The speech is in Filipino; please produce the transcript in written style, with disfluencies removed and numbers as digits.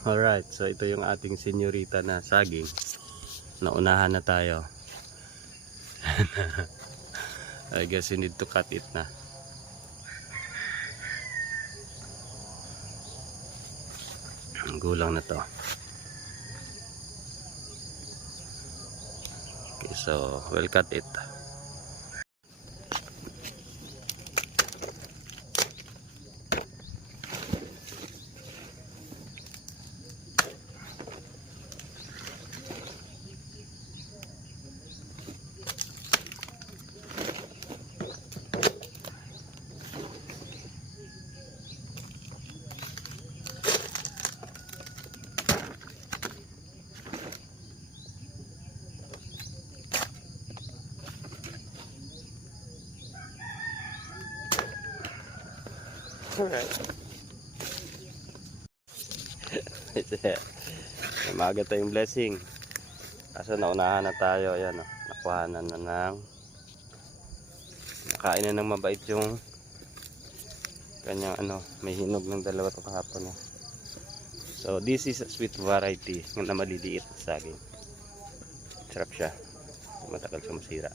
Alright, so ito yung ating senyorita na saging. Naunahan na tayo. I guess you need to cut it na. Gulang na to. Okay, so we'll cut it. Alright. Umaga tayong blessing. Kaso naunahan na tayo. Ayan, nakuhanan na ng nakain na ng mabait yung kanyang may hinog ng dalawa to kahapon. So this is a sweet variety na maliliit na saging. Sarap siya. Matagal siya masira.